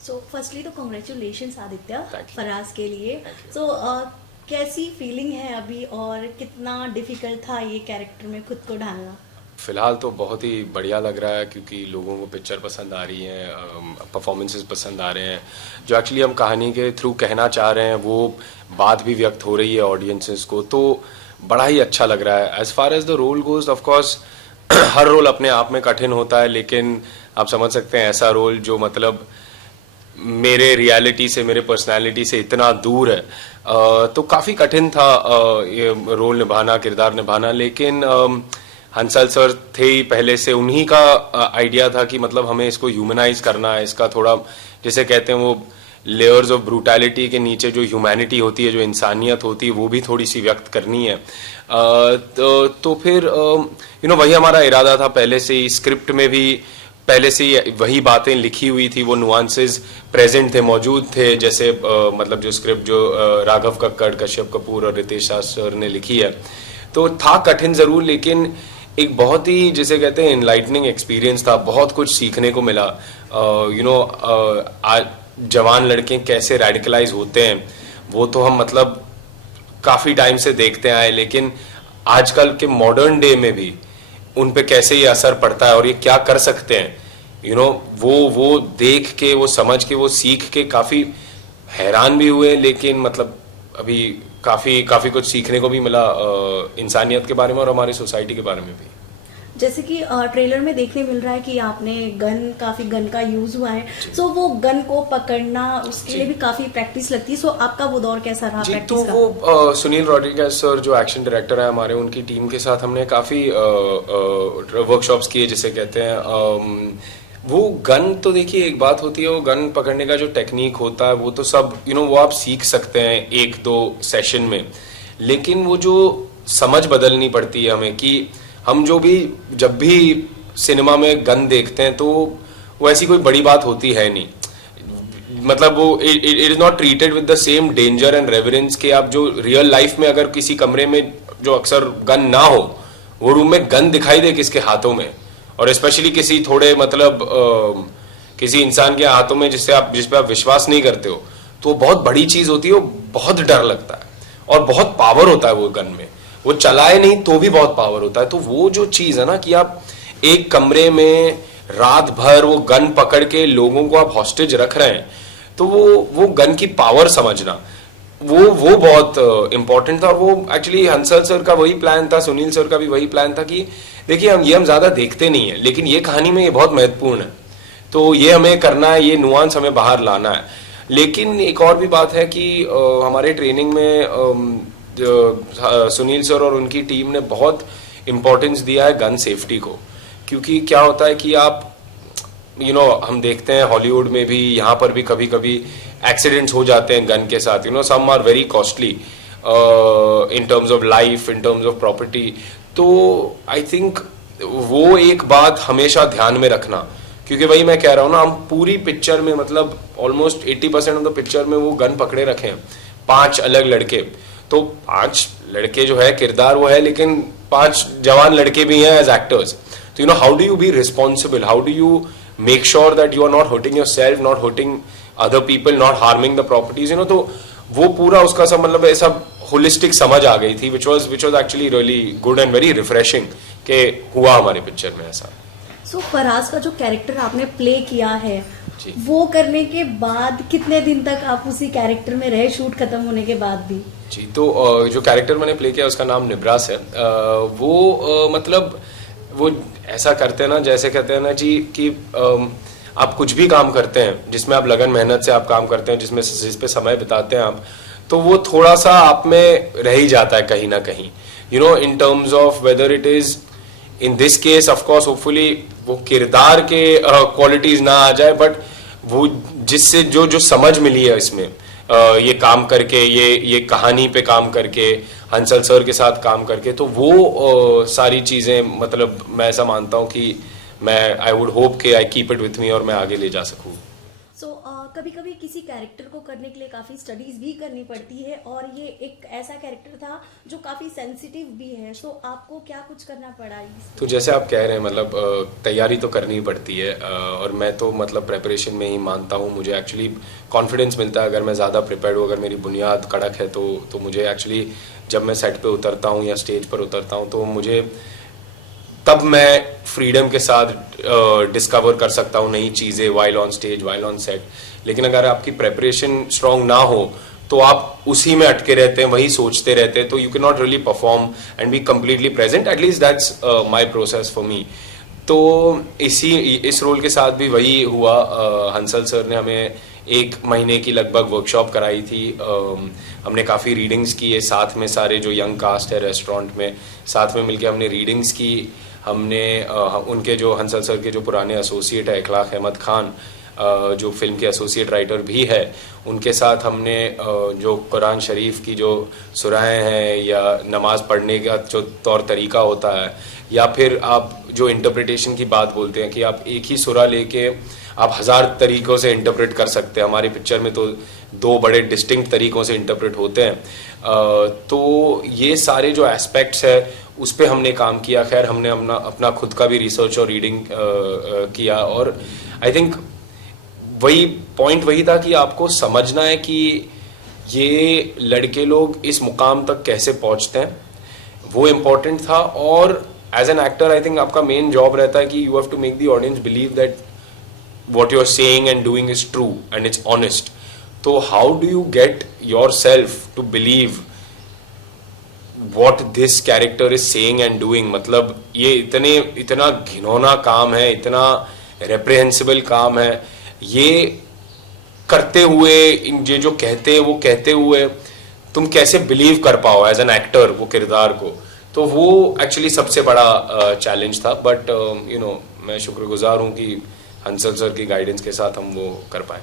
सो firstly तो congratulations Aditya Thank you. Faraz के लिए। सो कैसी फीलिंग है अभी और कितना डिफिकल्ट था ये कैरेक्टर में खुद को ढालना? फिलहाल तो बहुत ही बढ़िया लग रहा है क्योंकि लोगों को पिक्चर पसंद आ रही है, परफॉर्मेंसेस पसंद आ रहे हैं। जो एक्चुअली हम कहानी के थ्रू कहना चाह रहे हैं वो बात भी व्यक्त हो रही है ऑडियंसेस को, तो बड़ा ही अच्छा लग रहा है। As far as the role goes, of course हर रोल अपने आप में कठिन होता है, लेकिन आप समझ सकते हैं ऐसा रोल जो मतलब मेरे रियलिटी से, मेरे पर्सनालिटी से इतना दूर है, तो काफ़ी कठिन था ये रोल निभाना, किरदार निभाना। लेकिन हंसल सर थे ही पहले से, उन्हीं का आइडिया था कि मतलब हमें इसको ह्यूमनाइज करना है, इसका थोड़ा जिसे कहते हैं वो लेयर्स ऑफ ब्रूटैलिटी के नीचे जो ह्यूमैनिटी होती है, जो इंसानियत होती है, वो भी थोड़ी सी व्यक्त करनी है। तो फिर वही हमारा इरादा था पहले से ही। स्क्रिप्ट में भी पहले से ही वही बातें लिखी हुई थी, वो नुआंसेस प्रेजेंट थे, मौजूद थे। जैसे मतलब जो स्क्रिप्ट जो राघव कक्कड़, कश्यप कपूर और रितेश सर ने लिखी है, तो था कठिन जरूर, लेकिन एक बहुत ही जिसे कहते हैं इनलाइटनिंग एक्सपीरियंस था। बहुत कुछ सीखने को मिला। आज जवान लड़के कैसे रेडिकलाइज होते हैं वो तो हम मतलब काफी टाइम से देखते आए, लेकिन आजकल के मॉडर्न डे में भी उन पे कैसे ये असर पड़ता है और ये क्या कर सकते हैं, वो देख के, वो समझ के, वो सीख के काफी हैरान भी हुए। लेकिन मतलब अभी काफी काफी कुछ सीखने को भी मिला इंसानियत के बारे में और हमारी सोसाइटी के बारे में भी। जैसे कि ट्रेलर में देखने मिल रहा है कि आपने काफी गन का यूज हुआ है। सो वो गन को पकड़ना, उसके लिए भी काफी प्रैक्टिस लगती है। सो आपका वो दौर कैसा रहा जी? प्रैक्टिस तो वो सुनील रॉड्रिगेज सर जो एक्शन डायरेक्टर है हमारे, उनकी टीम के साथ हमने काफी वर्कशॉप्स किए जिसे कहते हैं। वो गन तो देखिए एक बात होती है, वो गन पकड़ने का जो टेक्निक होता है वो तो सब वो आप सीख सकते हैं एक दो सेशन में, लेकिन वो जो समझ बदलनी पड़ती है हमें कि हम जब भी सिनेमा में गन देखते हैं तो वो ऐसी कोई बड़ी बात होती है नहीं। मतलब वो it is not treated with the same danger and reverence के आप जो रियल लाइफ में अगर किसी कमरे में जो अक्सर गन ना हो, वो रूम में गन दिखाई दे किसके हाथों में, और स्पेशली किसी थोड़े मतलब किसी इंसान के हाथों में जिस पे आप विश्वास नहीं करते हो, तो बहुत बड़ी चीज होती है। वो बहुत डर लगता है और बहुत पावर होता है वो गन में। वो चलाए नहीं तो भी बहुत पावर होता है। तो वो जो चीज है ना कि आप एक कमरे में रात भर वो गन पकड़ के लोगों को आप हॉस्टेज रख रहे हैं, तो वो गन की पावर समझना वो बहुत इंपॉर्टेंट था। और वो एक्चुअली हंसल सर का वही प्लान था, सुनील सर का भी वही प्लान था कि देखिए हम ज्यादा देखते नहीं है, लेकिन ये कहानी में ये बहुत महत्वपूर्ण है, तो ये हमें करना है, ये नुआंस हमें बाहर लाना है। लेकिन एक और भी बात है कि हमारे ट्रेनिंग में सुनील सर और उनकी टीम ने बहुत इंपॉर्टेंस दिया है गन सेफ्टी को। क्योंकि क्या होता है कि आप हम देखते हैं हॉलीवुड में भी, यहाँ पर भी कभी कभी एक्सीडेंट्स हो जाते हैं गन के साथ। Some are very costly in terms of life, in terms of property. तो आई थिंक वो एक बात हमेशा ध्यान में रखना, क्योंकि वही मैं कह रहा हूँ ना, हम पूरी पिक्चर में मतलब ऑलमोस्ट 80% ऑफ द पिक्चर में वो गन पकड़े रखे हैं, 5 अलग लड़के। तो 5 लड़के जो है किरदार वो है, लेकिन 5 जवान लड़के भी हैं एज एक्टर्स। तो how do you be responsible, how do you make sure that you are not hurting yourself, not hurting other people, not harming the properties. तो वो पूरा उसका सब मतलब ऐसा होलिस्टिक समझ आ गई थी, which was actually really good and very refreshing के हुआ हमारे पिक्चर में ऐसा। सो फराज का जो कैरेक्टर आपने प्ले किया है, वो करने के बाद कितने दिन तक आप उसी कैरेक्टर में रहे, शूट खत्म होने के बाद भी? जी, तो जो कैरेक्टर मैंने प्ले किया उसका नाम निब्रास है। वो मतलब वो ऐसा करते हैं ना, जैसे कहते हैं ना जी कि आप कुछ भी काम करते हैं जिसमें आप लगन मेहनत से आप काम करते हैं, जिस पे समय बिताते हैं आप, तो वो थोड़ा सा आप में रह ही जाता है कहीं ना कहीं, इन terms of whether it is in this case of course hopefully वो किरदार के क्वालिटीज ना आ जाए, बट वो जिससे जो समझ मिली है इसमें ये काम करके, ये कहानी पे काम करके, हंसल सर के साथ काम करके, तो वो सारी चीजें मतलब मैं ऐसा मानता हूँ कि मैं आई वुड होप कि I keep it with me और मैं आगे ले जा सकूँ। सो कभी कभी किसी कैरेक्टर को करने के लिए काफ़ी स्टडीज़ भी करनी पड़ती है, और ये एक ऐसा कैरेक्टर था जो काफ़ी सेंसिटिव भी है। सो आपको क्या कुछ करना पड़ा इसके? तो जैसे आप कह रहे हैं मतलब तैयारी तो करनी ही पड़ती है, और मैं तो मतलब प्रेपरेशन में ही मानता हूँ। मुझे एक्चुअली कॉन्फिडेंस मिलता है अगर मैं ज़्यादा प्रिपेयर्ड हूँ, अगर मेरी बुनियाद कड़क है तो मुझे एक्चुअली जब मैं सेट पे उतरता हूँ या स्टेज पर उतरता हूँ तो मुझे तब मैं फ्रीडम के साथ डिस्कवर कर सकता हूँ नई चीज़ें while on stage, while on set. लेकिन अगर आपकी प्रेपरेशन स्ट्रांग ना हो तो आप उसी में अटके रहते हैं, वही सोचते रहते हैं, तो you can not really perform and be completely present. At least that's my process for me. तो इस रोल के साथ भी वही हुआ। हंसल सर ने हमें 1 महीने की लगभग वर्कशॉप कराई थी। हमने काफ़ी रीडिंग्स की है साथ में, सारे जो यंग कास्ट है रेस्टोरेंट में साथ में मिलके हमने रीडिंग्स की। हमने उनके जो हंसल सर के जो पुराने एसोसिएट है इखलाक अहमद खान, जो फिल्म के एसोसिएट राइटर भी है, उनके साथ हमने जो कुरान शरीफ की जो सुराहें हैं या नमाज पढ़ने का जो तौर तरीका होता है, या फिर आप जो इंटरप्रिटेशन की बात बोलते हैं कि आप एक ही सुरा लेके आप 1000 तरीकों से इंटरप्रेट कर सकते हैं। हमारी पिक्चर में तो 2 बड़े डिस्टिंक्ट तरीकों से इंटरप्रेट होते हैं। तो ये सारे जो एस्पेक्ट्स है उस पर हमने काम किया। खैर हमने अपना खुद का भी रिसर्च और रीडिंग किया, और आई थिंक वही था कि आपको समझना है कि ये लड़के लोग इस मुकाम तक कैसे पहुंचते हैं, वो इम्पोर्टेंट था। और as an actor I think आपका मेन जॉब रहता है कि you have to make the audience believe that what you're saying and doing is true and it's honest. So how do you get yourself to believe what this character is saying and doing? मतलब ये इतना घिनौना काम है, इतना reprehensible काम है, ये करते हुए ये जो कहते हैं वो कहते हुए तुम कैसे बिलीव कर पाओ एज एन एक्टर वो किरदार को। तो वो एक्चुअली सबसे बड़ा चैलेंज था। बट मैं शुक्रगुजार हूँ कि हंसल सर की गाइडेंस के साथ हम वो कर पाए।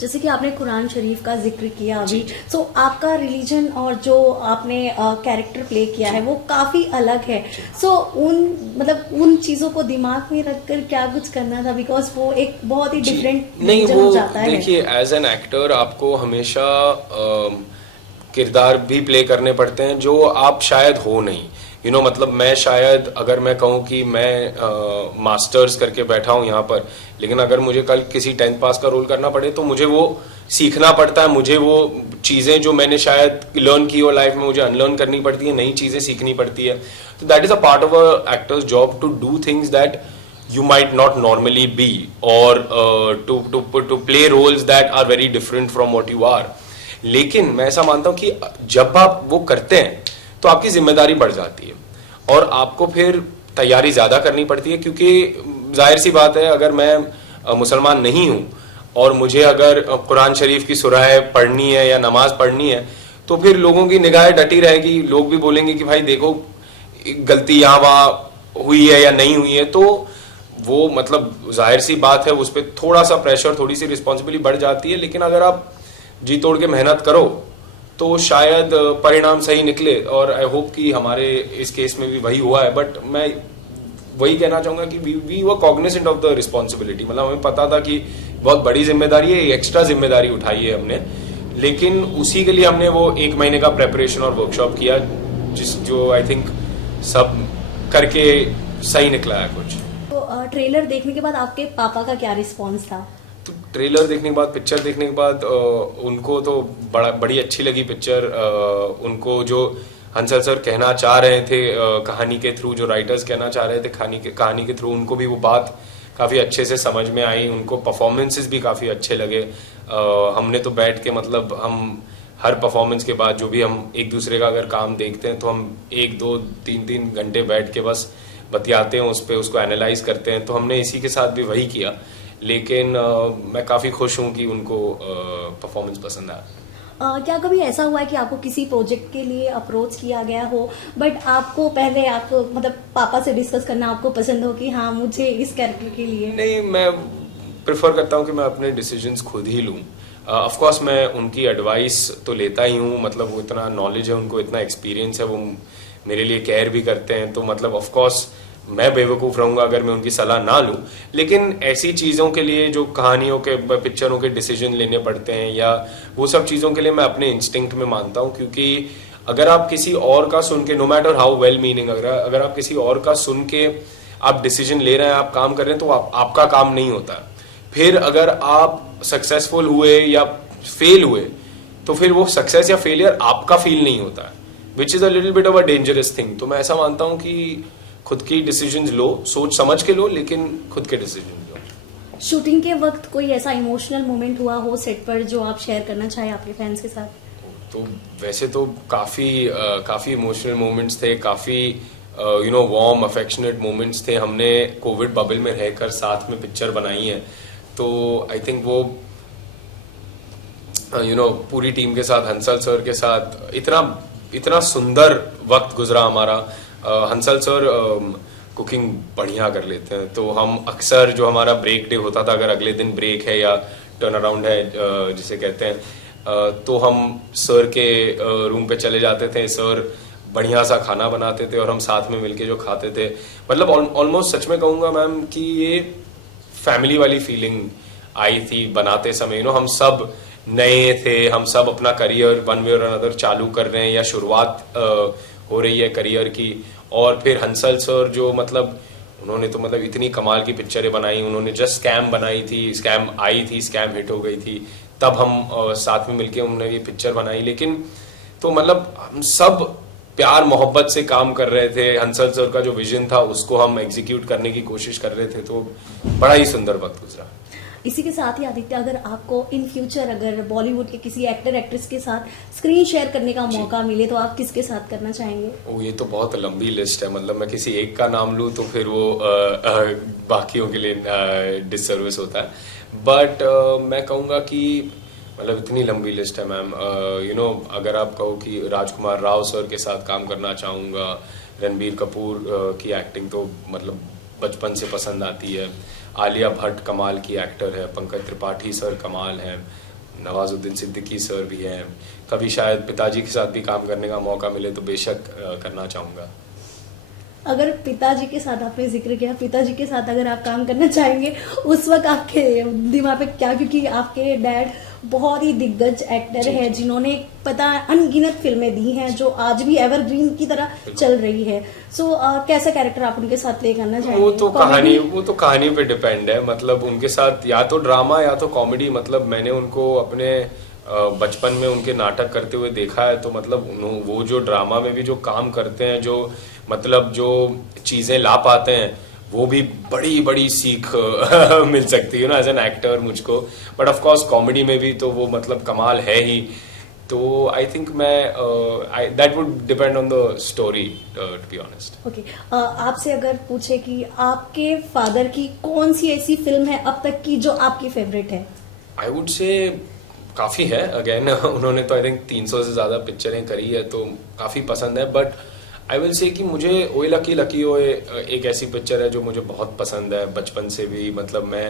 जैसे कि आपने कुरान शरीफ का जिक्र किया अभी, सो आपका रिलीजन और जो आपने कैरेक्टर प्ले किया है वो काफी अलग है। सो उन चीजों को दिमाग में रखकर क्या कुछ करना था, बिकॉज वो एक बहुत ही डिफरेंट नहीं हो जाता है। देखिए एज एन एक्टर आपको हमेशा किरदार भी प्ले करने पड़ते हैं जो आप शायद हो नहीं। मतलब मैं शायद अगर मैं कहूँ कि मैं मास्टर्स करके बैठा हूँ यहाँ पर, लेकिन अगर मुझे कल किसी 10th पास का रोल करना पड़े तो मुझे वो सीखना पड़ता है। मुझे वो चीज़ें जो मैंने शायद लर्न की हो लाइफ में मुझे अनलर्न करनी पड़ती है, नई चीज़ें सीखनी पड़ती है। तो that is a part of a actor's job to do things that you might not normally be, or to play roles that are very different from what you are. लेकिन मैं ऐसा मानता हूँ कि जब आप वो करते हैं तो आपकी जिम्मेदारी बढ़ जाती है और आपको फिर तैयारी ज़्यादा करनी पड़ती है, क्योंकि जाहिर सी बात है अगर मैं मुसलमान नहीं हूँ और मुझे अगर कुरान शरीफ की सुराह पढ़नी है या नमाज पढ़नी है तो फिर लोगों की निगाहें डटी रहेगी। लोग भी बोलेंगे कि भाई देखो गलती यहाँ वहाँ हुई है या नहीं हुई है, तो वो मतलब जाहिर सी बात है उस पर थोड़ा सा प्रेशर, थोड़ी सी रिस्पॉन्सिबिलिटी बढ़ जाती है। लेकिन अगर आप जी तोड़ के मेहनत करो तो शायद परिणाम सही निकले, और आई होप कि हमारे इस केस में भी वही हुआ है। बट मैं वही कहना चाहूँगा कि we were cognizant of the responsibility. मतलब हमें पता था कि बहुत बड़ी जिम्मेदारी है, एक्स्ट्रा जिम्मेदारी उठाई है हमने, लेकिन उसी के लिए हमने वो 1 महीने का प्रेपरेशन और वर्कशॉप किया, जो आई थिंक सब करके सही निकला है कुछ। तो ट्रेलर देखने के बाद आपके पापा का क्या रिस्पॉन्स था? तो ट्रेलर देखने के बाद, पिक्चर देखने के बाद उनको तो बड़ी अच्छी लगी पिक्चर। उनको जो हंसल सर कहना चाह रहे थे कहानी के थ्रू, जो राइटर्स कहना चाह रहे थे कहानी के थ्रू, उनको भी वो बात काफ़ी अच्छे से समझ में आई। उनको परफॉर्मेंसेस भी काफ़ी अच्छे लगे। हमने तो बैठ के मतलब हम हर परफॉर्मेंस के बाद जो भी हम एक दूसरे का अगर काम देखते हैं तो हम 1, 2, 3 घंटे बैठ के बस बतियाते हैं उस पर, उसको एनालाइज करते हैं। तो हमने इसी के साथ भी वही किया। लेकिन मैं काफ़ी खुश हूँ कि उनको परफॉर्मेंस पसंद आया। क्या कभी ऐसा हुआ है कि आपको किसी प्रोजेक्ट के लिए अप्रोच किया गया हो बट आपको पहले आपको मतलब पापा से डिस्कस करना आपको पसंद हो कि हाँ मुझे इस कैरेक्टर के लिए? नहीं, मैं प्रेफर करता हूँ कि मैं अपने डिसीजंस खुद ही लूँ। ऑफ कोर्स मैं उनकी एडवाइस तो लेता ही हूँ, मतलब वो इतना नॉलेज है, उनको इतना एक्सपीरियंस है, वो मेरे लिए केयर भी करते हैं। तो मतलब ऑफ कोर्स मैं बेवकूफ़ रहूंगा अगर मैं उनकी सलाह ना लूं। लेकिन ऐसी चीज़ों के लिए जो कहानियों के पिक्चरों के डिसीजन लेने पड़ते हैं या वो सब चीज़ों के लिए मैं अपने इंस्टिंक्ट में मानता हूं, क्योंकि अगर आप किसी और का सुन के, no matter how well meaning, अगर आप किसी और का सुन के आप डिसीजन ले रहे हैं, आप काम कर रहे हैं, तो आपका काम नहीं होता। फिर अगर आप सक्सेसफुल हुए या फेल हुए तो फिर वो सक्सेस या फेलियर आपका फील नहीं होता, which is a little bit of a dangerous thing. तो मैं ऐसा मानता हूं कि खुद की डिसीजंस लो, सोच समझ के लो, लेकिन खुद के डिसीजन लो। शूटिंग के वक्त कोई ऐसा इमोशनल मोमेंट हुआ हो सेट पर जो आप शेयर करना चाहें आपके फैंस के साथ? तो वैसे तो काफी इमोशनल मोमेंट्स थे, काफी वार्म अफेक्शनेट मोमेंट्स थे। हमने कोविड बबल में रहकर साथ में पिक्चर बनाई है, तो आई थिंक वो पूरी टीम के साथ, हंसल सर के साथ इतना सुंदर वक्त गुजरा हमारा। हंसल सर कुकिंग बढ़िया कर लेते हैं, तो हम अक्सर जो हमारा ब्रेक डे होता था, अगर अगले दिन ब्रेक है या टर्न अराउंड है जिसे कहते हैं, तो हम सर के रूम पे चले जाते थे। सर बढ़िया सा खाना बनाते थे और हम साथ में मिलके जो खाते थे, मतलब ऑलमोस्ट सच में कहूंगा मैम कि ये फैमिली वाली फीलिंग आई थी बनाते समय। हम सब नए थे, हम सब अपना करियर वन वे और अनदर चालू कर रहे हैं या शुरुआत हो रही है करियर की। और फिर हंसल सर जो उन्होंने तो इतनी कमाल की पिक्चरें बनाई। उन्होंने जस्ट स्कैम बनाई थी, स्कैम आई थी, स्कैम हिट हो गई थी, तब हम साथ में मिलके उन्होंने ये पिक्चर बनाई। लेकिन तो हम सब प्यार मोहब्बत से काम कर रहे थे। हंसल सर का जो विजन था उसको हम एग्जीक्यूट करने की कोशिश कर रहे थे, तो बड़ा ही सुंदर वक्त गुजरा। इसी के साथ ही आदित्य, अगर आपको इन फ्यूचर अगर बॉलीवुड के किसी एक्टर एक्ट्रेस के साथ स्क्रीन शेयर करने का मौका मिले तो आप किसके साथ करना चाहेंगे? ये तो बहुत लंबी लिस्ट है, मैं किसी एक का नाम लूं तो फिर वो बाकियों के लिए डिससर्विस होता है। बट मैं कहूंगा कि इतनी लंबी लिस्ट है मैम। अगर आप कहो कि राजकुमार राव सर के साथ काम करना चाहूंगा। रणबीर कपूर की एक्टिंग तो बचपन से पसंद आती है। आलिया भट्ट कमाल की एक्टर है। पंकज त्रिपाठी सर कमाल है। नवाजुद्दीन सिद्दीकी सर भी हैं। कभी शायद पिताजी के साथ भी काम करने का मौका मिले तो बेशक करना चाहूंगा। अगर पिताजी के साथ, आपने जिक्र किया, पिताजी के साथ अगर आप काम करना चाहेंगे उस वक्त आपके दिमाग पे क्या, क्योंकि आपके डैड बहुत ही दिग्गज एक्टर है जिन्होंने अनगिनत फिल्में दी हैं जो आज भी एवरग्रीन की तरह चल रही है। सो कैसा कैरेक्टर आप उनके साथ प्ले करना चाहेंगे? वो तो कहानी पे डिपेंड है। उनके साथ या तो ड्रामा या तो कॉमेडी। मैंने उनको अपने बचपन में उनके नाटक करते हुए देखा है, तो वो जो ड्रामा में भी जो काम करते हैं, जो चीजें ला पाते हैं, वो भी बड़ी बड़ी सीख मिल सकती है ना एज एन एक्टर मुझको। बट ऑफ कोर्स कॉमेडी में भी तो वो कमाल है ही। तो I think that would depend on the story to be honest. Okay, आपसे अगर पूछे कि आपके फादर की कौन सी ऐसी फिल्म है अब तक की जो आपकी फेवरेट है? आई वुड से काफी है। अगेन उन्होंने तो आई थिंक 300 से ज्यादा पिक्चरें करी है, तो काफी पसंद है। बट आई विल से कि मुझे ओए लकी लकी ओए एक ऐसी पिक्चर है जो मुझे बहुत पसंद है बचपन से भी। मैं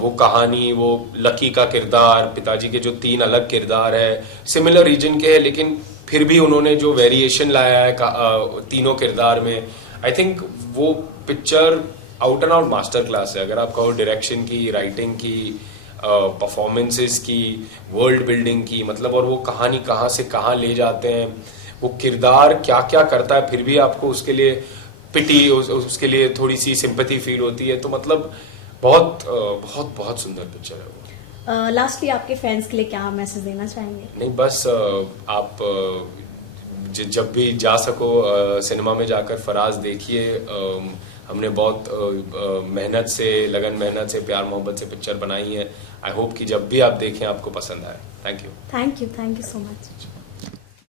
वो कहानी, वो लकी का किरदार, पिताजी के जो 3 अलग किरदार है, सिमिलर रीजन के हैं, लेकिन फिर भी उन्होंने जो वेरिएशन लाया है तीनों किरदार में, आई थिंक वो picture out and out master class है। अगर आप कहो डायरेक्शन की, राइटिंग की, परफॉर्मेंसेस की, वर्ल्ड बिल्डिंग की, और वो कहानी कहाँ से कहाँ ले जाते हैं, वो किरदार क्या क्या करता है, फिर भी आपको उसके लिए पिटी, उसके लिए थोड़ी सी सिंपैथी फील होती है। तो बहुत बहुत बहुत सुंदर पिक्चर है वो। लास्टली आपके फैंस के लिए क्या मैसेज देना चाहेंगे? नहीं, बस आप जब भी जा सको सिनेमा में जाकर फराज देखिए। हमने बहुत मेहनत से, लगन मेहनत से, प्यार मोहब्बत से पिक्चर बनाई है। आई होप कि जब भी आप देखें आपको पसंद आए। Thank you so much.